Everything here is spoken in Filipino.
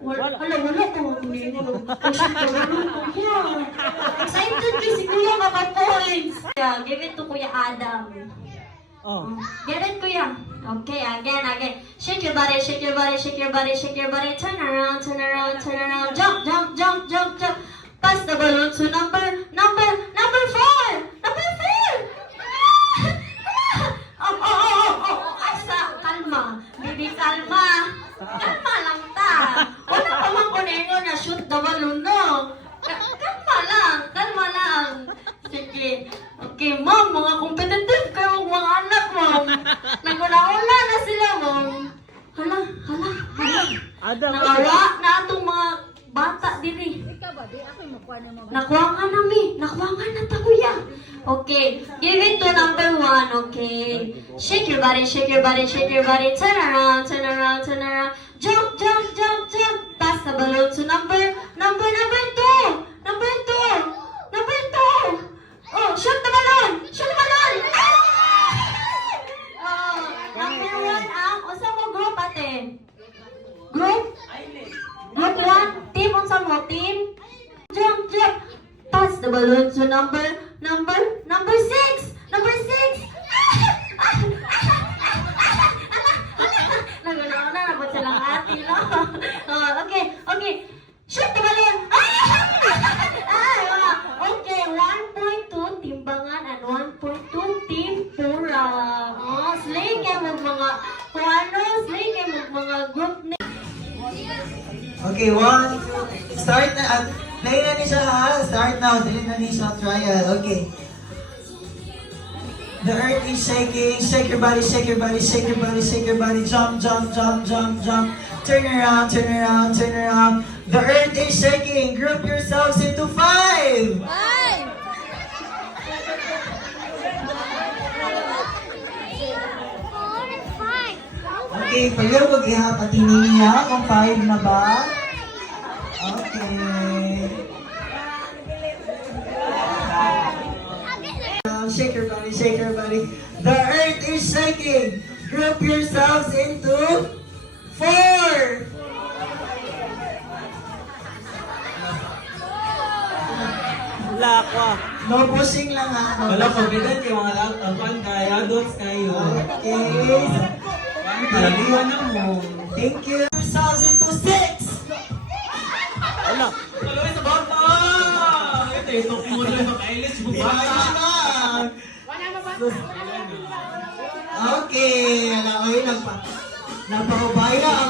Wala ko. Excited ko si Kuya maka-points. Give it to Kuya Adam. Oh. Get it, Kuya. Okay, again. Shake your body, shake your body, shake your body, shake your body. Turn around, turn around, turn around. Jump, jump, jump, jump, jump. Pass the balloon to number 4. Number 4. Asa, kalma. Baby, kalma. Kalma lang ta. Wala pa man kuneno na shoot the balloon, no? Kalma lang. Sige. Okay, ma'am, mga competitive kayo, mga anak, ma'am. Nagula-ula na sila, ma'am. Hala. Adam. Naawa na itong mga bata diri. Ikaw ba? Di ako yung makuha na mo. Nakuha nga na ta, Kuya. Okay, give it to number 1, okay? Shake your body, shake your body, shake your body. Turn around, turn around, turn around. Jump, jump, jump, jump. Pass the balloon to number 2. Number 2. Oh, shoot the balloon. Oh, number 1 unsa mo group ate? Group 1, team unsa mo team? Jump. Pass the balloon to number 6. Number 6. Naguna na ba silang ate, no? Okay. Shoot the balloon. Okay, 1.2 timbangan and 1.2 team pura. Oh, slay kayo mga slay kayo mga group na. Okay, 1, 2, start na. Play na ni siya ha. Start now. Dili na ni siya trial. Okay. The earth is shaking. Shake your body, shake your body, shake your body, shake your body. Jump. Turn around. The earth is shaking. Group yourselves into 5. Ay! Okay, pwede mag-ihapati niya kung 5 na ba? Okay. Shake your body. The earth is shaking. Group yourselves into 4. Lakwa. No pushing lang ha. Wala, confident yung mga lahat. Kaya, adults kayo. Okay. Kaliwan na mo. Thank you. Yourselves into 6. Wala. Kalawin sa bata! Ito mo na yung kailis. Bubata! Okay, alaoy, napaubaya ang